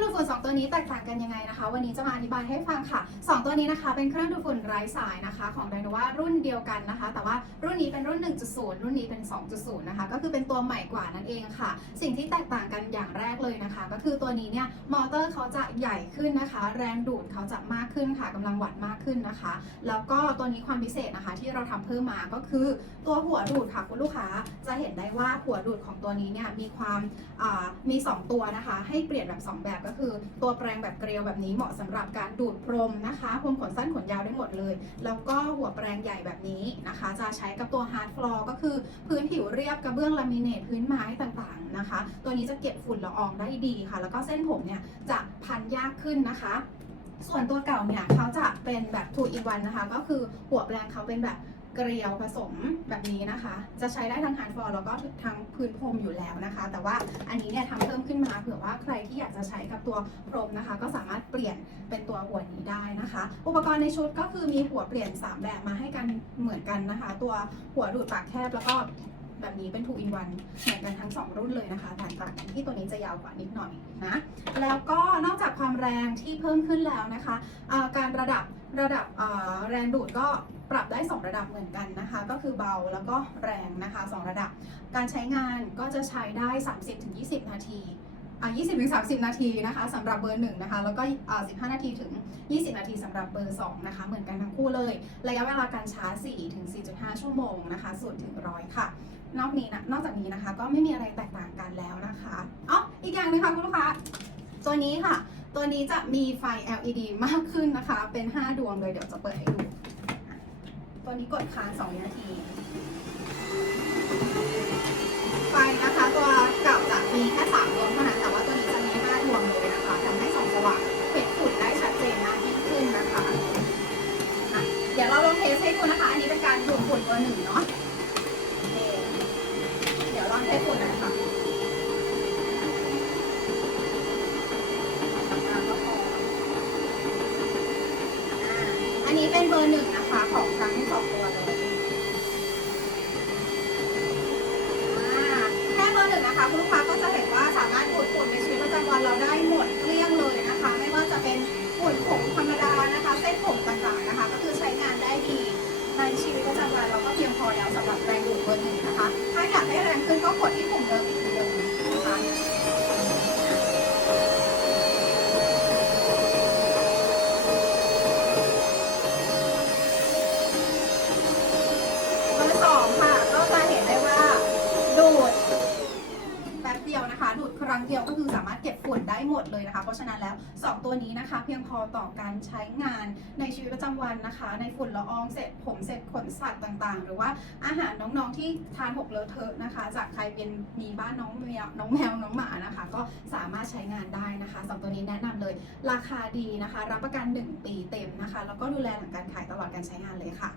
รื่องดูดฝุ่น2 ตัวนี้แตกต่างกันยังไงนะคะ วันนี้จะมาอธิบายให้ฟังค่ะ 2 ตัวนี้นะคะ เป็นเครื่องดูดฝุ่นไร้สายนะคะ ของไดโนวารุ่นเดียวกันนะคะ แต่ว่ารุ่นนี้เป็นรุ่น 1.0 รุ่นนี้เป็น 2.0 นะคะ ก็คือเป็นตัวใหม่กว่านั่นเองค่ะ สิ่งที่แตกต่างกันอย่างแรกเลยนะคะ ก็คือตัวนี้เนี่ยมอเตอร์เขาจะใหญ่ขึ้นนะคะ แรงดูดเขาจะมากขึ้นค่ะกำลังวัตต์มากขึ้นนะคะ แล้วก็ตัวนี้ความพิเศษนะคะ ที่เราทำเพิ่มมาก็คือตัวหัวดูดค่ะคุณลูกค้าจะเห็นได้ว่าหัวดูดของตัวนี้เนี่ยมีความมี 2 ตัวนะคะ ให้เปลี่ยนแบบ 2 แบบก็คือตัวแปรงแบบเกลียวแบบนี้เหมาะสำหรับการดูดพรมนะคะพรมขนสั้นขนยาวได้หมดเลย แล้วก็หัวแปรงใหญ่แบบนี้นะคะ จะใช้กับตัวฮาร์ดฟลอร์ก็คือพื้นผิวเรียบกระเบื้องลามิเนตพื้นไม้ต่างๆนะคะ ตัวนี้จะเก็บฝุ่นละอองได้ดีค่ะ แล้วก็เส้นผมเนี่ยจะพันยากขึ้นนะคะส่วนตัวเก่าเนี่ยเขาจะเป็นแบบ2 in 1นะคะ ก็คือหัวแปรงเขาเป็นแบบ เกลียวผสมแบบนี้นะคะ จะใช้ได้ทั้งฮารฟอร์แล้วก็ทั้งพื้นพรมอยู่แล้วนะคะ แต่ว่าอันนี้เนี่ยทำเพิ่มขึ้นมาเผื่อว่าใครที่อยากจะใช้กับตัวพรมนะคะ ก็สามารถเปลี่ยนเป็นตัวหัวนี้ได้นะคะ อุปกรณ์ในชุดก็คือมีหัวเปลี่ยน 3 แบบมาให้กันเหมือนกันนะคะ ตัวหัวดูดปากแคบแล้วก็ แบบนี้เป็น 2 in 1เหมือนกันทั้ง 2 รุ่นเลยนะคะแตกต่างกันที่ตัวนี้จะยาวกว่านิดหน่อยนะ แล้วก็นอกจากความแรงที่เพิ่มขึ้นแล้วนะคะเอ่อการระดับระดับแรงดูดก็ปรับได้ 2 ระดับเหมือนกันนะคะ ก็คือเบาแล้วก็แรงนะคะ 2 ระดับ การใช้งานก็จะใช้ได้ 30-20 นาที 20-30 นาทีนะคะสำหรับเบอร์1นะคะแล้วก็ 15 นาทีถึง 20 นาทีสำหรับเบอร์2นะคะเหมือนกันทั้งคู่เลย ระยะเวลาการชาร์จ4ถึง 4.5 ชั่วโมงนะคะ0ถึง100ค่ะ นอกนี้นะนอกจากนี้นะคะก็ไม่มีอะไรแตกต่างกันแล้วนะคะอ๋ออีกอย่างหนึงค่ะคุณลูกค้าตัวนี้ค่ะ ตัวนี้จะมีไฟ LED มากขึ้นนะคะ เป็น 5 ดวงเลยเดี๋ยวจะเปิดให้ดู ตัวนี้กดค้าง2นาที เป็นเบอร์หนึ่งนะคะของทั้งสองตัวเลยแค่เบอร์หนึ่งนะคะคุณลูกค้าก็จะเห็นว่าสามารถดูดปุ่มในชีวิตประจำวันเราได้หมดเกลี้ยงเลยนะคะ ไม่ว่าจะเป็นฝุ่นผงธรรมดานะคะ เส้นผมต่างๆนะคะ ก็คือใช้งานได้ดีในชีวิตประจำวันเราก็เพียงพอแล้วสำหรับแรงดูดเบอร์หนึ่งนะคะ ถ้าอยากได้แรงขึ้นก็กดที่ปุ่มเดิมอีกทีเดิมนะคะ เบอร์ สองค่ะ ก็จะเห็นได้ว่าดูดแป๊บเดียวนะคะ ดูดครั้งเดียวก็คือสามารถเก็บฝุ่นได้หมดเลยนะคะ เพราะฉะนั้นแล้ว 2 ตัวนี้นะคะ เพียงพอต่อการใช้งานในชีวิตประจำวันนะคะ ในฝุ่นละอองเศษผมเศษขนสัตว์ต่างๆ หรือว่าอาหารน้องๆที่ทานหกเลอะเทอะนะคะ จากใครเป็นมีบ้านน้องแมวน้องแมวน้องหมานะคะ ก็สามารถใช้งานได้นะคะสองตัวนี้แนะนำเลย ราคาดีนะคะ รับประกัน 1 ปีเต็มนะคะ แล้วก็ดูแลหลังการขายตลอดการใช้งานเลยค่ะ